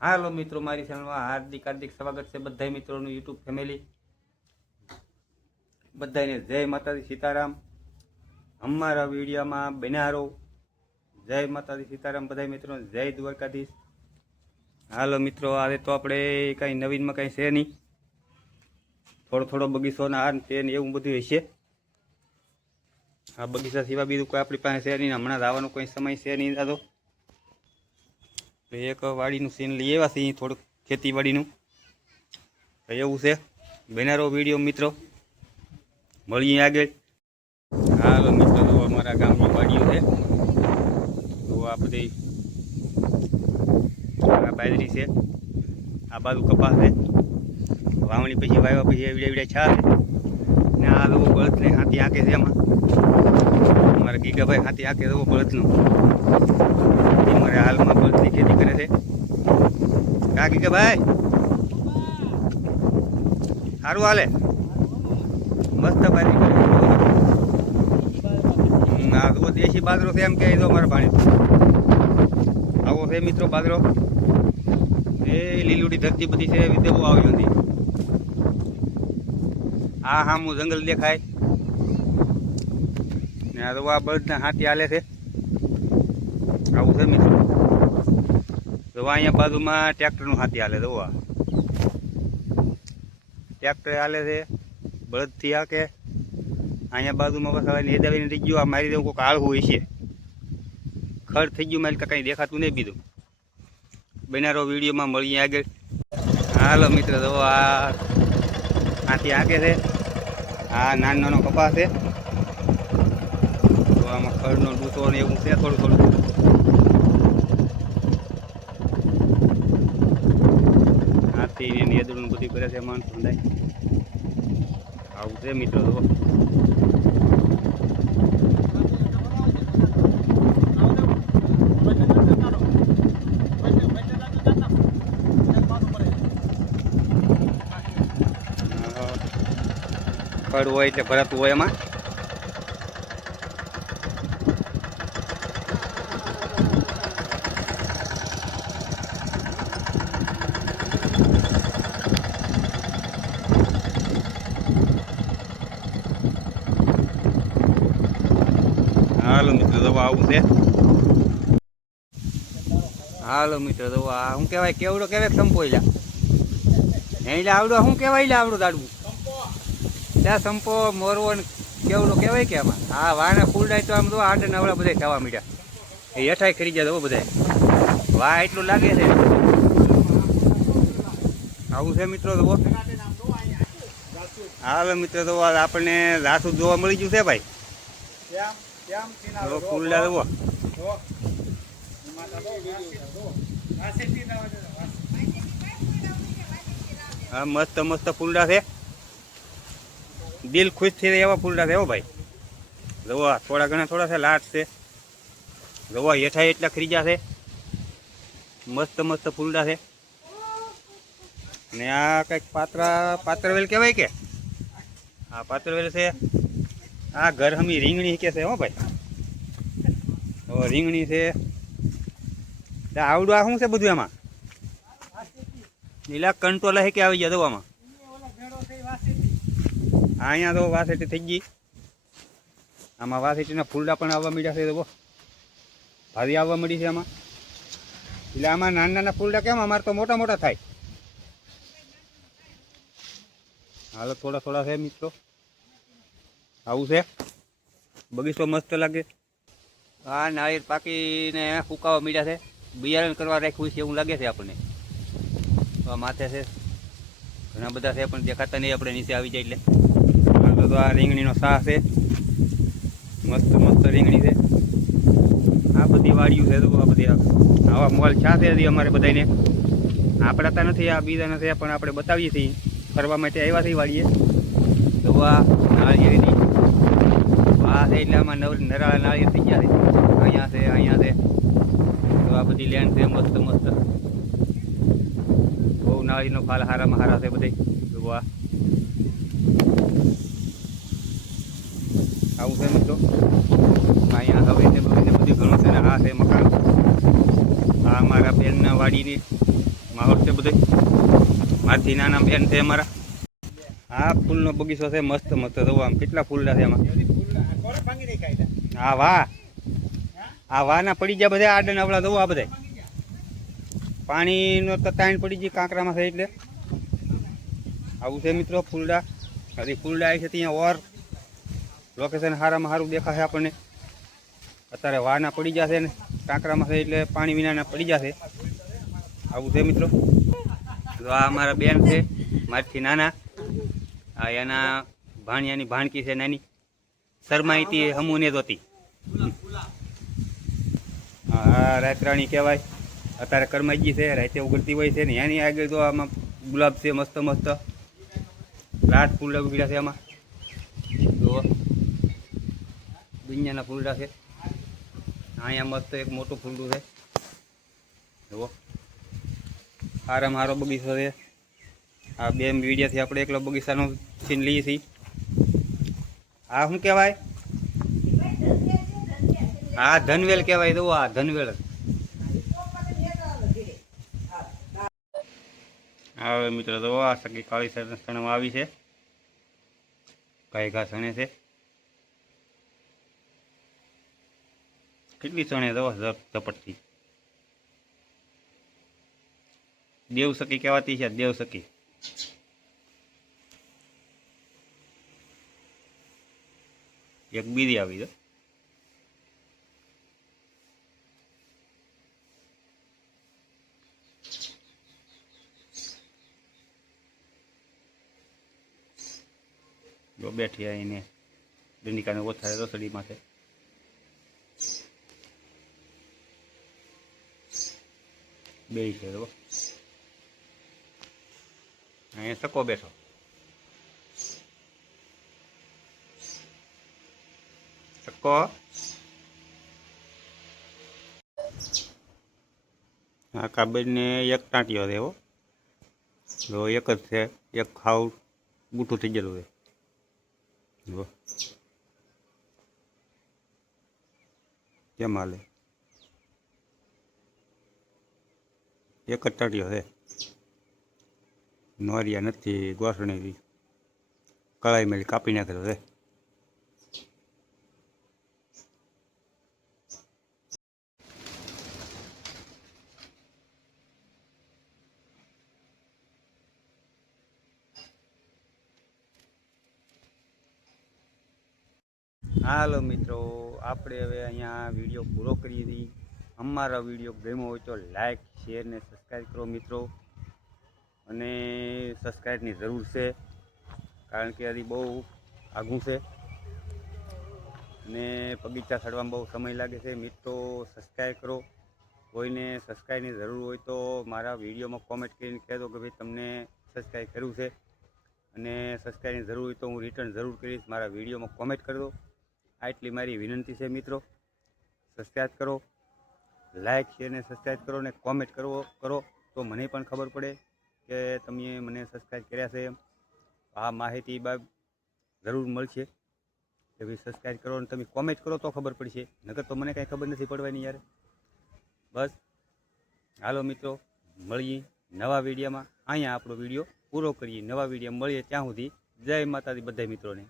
હાલો મિત્રો, મારી ચેનલમાં હાર્દિક સ્વાગત છે બધા મિત્રોનું, યુટ્યુબ ફેમિલી બધાને જય માતાજી સીતારામ. અમારા વિડીયોમાં બન્યા રહો. જય માતાજી સીતારામ બધા મિત્રોને, જય દ્વારકાધીશ. હાલો મિત્રો, આજે તો આપણે કાંઈ નવીનમાં કાંઈ છે નહીં, થોડો બગીચોના હાર તે ને એવું બધું હશે. આ બગીચા સિવાય બીજું કોઈ આપણી પાસે છે નહીં. હમણાં આવવાનો કોઈ સમય છે નહીં દાદો. એક વાડીનું સીન લઈ આવ્યા છે, થોડુંક ખેતીવાડીનું એવું છે. બનારો વિડીયો મિત્રો, મળીએ આગળ. હાલો મિત્રો, તો અમારા ગામની વાડીઓ છે. તો આ બધી આ બાજરી છે, આ બાજુ કપાસ છે. વાવણી પછી વાવ્યા પછી એવડે છા છે ને આ લોકો બળદને હાથી આંકે છે. એમાં અમારા ગીગાભાઈ હાથી આંકે જવો બળદનું. અમારે હાલમાં બળદની ખેતી કરે છે. કા ગીગાભાઈ સારું હાલે, મસ્ત બાજરી કરે. આ તો દેશી બાજરો છે એમ કે દો મારા પાણી. આવો છે મિત્રો બાજરો, એ લીલુડી ધરતી બધી છે, વિદેવો આવી હતી. આ હામું જંગલ દેખાય ને આ તો આ બળદના હાથી હાલે છે. આવું છે મિત્રો. તો અહીંયા બાજુમાં ટ્રેક્ટરનું હાથી હાલે. તો ટ્રેક્ટર હાલે છે, બળદથી હાકે. અહીંયા બાજુમાં વસાવાની હેદાવીને થઈ ગયું. આ મારી દેવું કોઈક આળવું હોય છે, ખડ થઈ ગયું. મારી કંઈ દેખાતું નહીં બીજું. બનારો વિડીયોમાં મળીએ આગળ. હાલો મિત્ર, તો આ હાથી હાકે છે. આ નાનો કપાસ છે. તો આમાં ખડનો ડૂસો ને એવું છે થોડું. હાથી ને નેદડું બધું કરે છે માણસો થાય. આવું છે મિત્રો. તો ખડ હોય એટલે ભરાતું હોય એમાં. હાલો મિત્રો, તો આવું છે. હાલો મિત્રો, તો આ શું કહેવાય, કેવડો કહેવાય સંપોઈલા એટલે આવડો શું કહેવાય આવડું દાડવું ત્યાં સંપો મોરવો કેવડો કહેવાય કે આમાં. હા, વાના ફૂલડાય તો આમ તો આડે નવડા બધા થવા મીઠા. એ હેઠાઈ ખરી જાય તો બધા વાહ એટલું લાગે છે. આવું છે મિત્રો. તો હાલો મિત્રો, તો આપણને રાસુ જોવા મળી ગયું છે ભાઈ. ફૂલડા જવો, હા મસ્ત ફૂલડા છે. દિલ ખુશ થઈ એવા ફૂલડા છે. હો ભાઈ જોવા થોડા ઘણા છે, લાટ છે. જોવા હેઠાઈ એટલા ખરીજા છે. મસ્ત ફૂલડા છે. ને આ કંઈક પાત્રવેલ કહેવાય કે આ પાત્રવેલ છે. આ ઘર હમી રીંગણી કે છે. હો ભાઈ રીંગણી છે. આવડું આ શું છે બધું એમાં? નીલા કંટોલા હે કે આવી ગયા દવામાં. અહીંયા તો વાસેટી થઈ ગઈ. આમાં વાસેટીના ફૂલડા પણ આવવા મળ્યા છે. તો ભારી આવવા મળી છે આમાં. એટલે આમાં નાના ફૂલડા કેમ, અમારે તો મોટા થાય. હાલો થોડા છે મિત્રો. આવું છે બગીચો, મસ્ત લાગે. હા, નાળિયેર પાકીને ફૂંકાવા મળ્યા છે. બિયારણ કરવા રાખ્યું છે એવું લાગે છે આપણને. તો માથે છે ઘણા બધા છે પણ દેખાતા નહીં આપણે નીચે આવી જાય એટલે. તો આ રીંગણીનો શાહ છે, મસ્ત રીંગણી છે. આ બધી વાડીઓ છે. તો આ બધી આવા મોલ છા છે અમારે બધાને. આપણા તો નથી, આ બીજા નથી, પણ આપણે બતાવીએ છીએ ફરવા માટે આવ્યા છીએ વાડીએ. તો આ નાળિયેરની આ છે એટલે આમાં નરાળા નાળિયેર થઈ ગયા છે. અહીંયા છે. તો આ બધી લેન્ડ છે મસ્ત. બહુ નાળીનો ફાલ હારામાં હારા છે બધે. તો આવું છે મિત્રો. અહીંયા હવે ને બધું ઘણું છે ને. આ છે મકાન. આ અમારા બેનના વાડીની માહોલ છે બધે. માથી નાના બેન છે અમારા. આ ફૂલનો બગીચો છે મસ્ત મસ્ત. તો આમ કેટલા ફૂલડા છે એમાં. હા વાહ, આ વાના પડી ગયા બધા આડે અવળા. દો આ બધા પાણીનો તો તાણ પડી ગઈ કાંકરામાં છે એટલે આવું છે મિત્રો ફૂલડા. હજી ફૂલડા આવી છે ત્યાં ઓર લોકેશન સારામાં સારું દેખાશે આપણને. અત્યારે વાના પડી જશે ને કાંકરામાં છે એટલે પાણી વિનાના પડી જશે. આવું છે મિત્રો. તો આ અમારા બેન છે મારથી નાના. આ એના ભાણિયાની ભાણકી છે નાની. શરમાઈતી હમુને જ હતી. હા રાતરાણી કહેવાય. અત્યારે કરમાઈ છે, રાતે ઉગડતી હોય છે ને. એની આગળ તો આમાં ગુલાબ છે મસ્ત મસ્ત. લાટ ફૂલડા ઉગડ્યા છે આમાં. તો દુનિયાના ફૂલડા છે. અહીંયા મસ્ત એક મોટું ફૂલડું છે. જુઓ હારામાં હારો બગીચો છે. આ બે વીડિયાથી આપણે એકલો બગીચાનો સીન લઈએ છીએ. આ શું કહેવાય? હા ધનવેલ કહેવાય. તો આ ધનવેલ. હવે મિત્રો તો આ સગી કાળી સણમાં આવી છે. ગાય ઘા સણે છે. કેટલી સણે દો ઝપટથી. દેવ સખી કહેવાતી છે. દેવ સખી. એક બીજી આવી છે. જો બેઠી આવીને દંડિકાને ઓછા રસડીમાં છે. બે છે તો અહીંયા સકો બેઠો. સકો આ કાબેજને એક ટાંટીઓ દેવો. જો એક જ છે. એક ખાવ બૂઠું થઈ ગયેલું છે. જો કેમ હાલે. એક જ ટાંટીઓ છે. નોરિયા નથી. ગોસણી કળાઈ મેળી કાપી નાખેલો છે. હાલો મિત્રો, આપણે હવે અહીંયા વિડીયો પૂરો કરીએ છીએ. અમારા વિડીયો ગમ્યો હોય તો લાઈક શેર ને સબસ્ક્રાઈબ કરો મિત્રો. અને સબસ્ક્રાઈબની જરૂર છે કારણ કે હજી બહુ આઘું છે અને બગીચા છાડવામાં બહુ સમય લાગે છે. મિત્રો સબસ્ક્રાઈબ કરો. કોઈને સબસ્ક્રાઈબની જરૂર હોય તો મારા વિડીયોમાં કોમેન્ટ કરીને કહેજો કે ભાઈ તમને સબસ્ક્રાઈબ કર્યું છે. અને સબસ્ક્રાઈબની જરૂર હોય તો હું રિટર્ન જરૂર કરીશ. મારા વિડીયોમાં કોમેન્ટ કરજો. આટલી મારી વિનંતી છે મિત્રો. સબસ્ક્રાઈબ કરો, લાઈક શેર ને સબસ્ક્રાઈબ કરો ને કોમેન્ટ કરો તો મને પણ ખબર પડે કે તમે મને સબસ્ક્રાઈબ કર્યા છે. આ માહિતી બાદ જરૂર મળશે કે ભાઈ સબસ્ક્રાઈબ કરો અને તમે કોમેન્ટ કરો તો ખબર પડશે. નકર તો મને કાંઈ ખબર નથી પડવાની યાર. બસ હાલો મિત્રો, મળીએ નવા વિડીયોમાં. અહીંયા આપણો વિડીયો પૂરો કરીએ. નવા વિડીયો મળીએ ત્યાં સુધી જય માતાજી બધા મિત્રોને.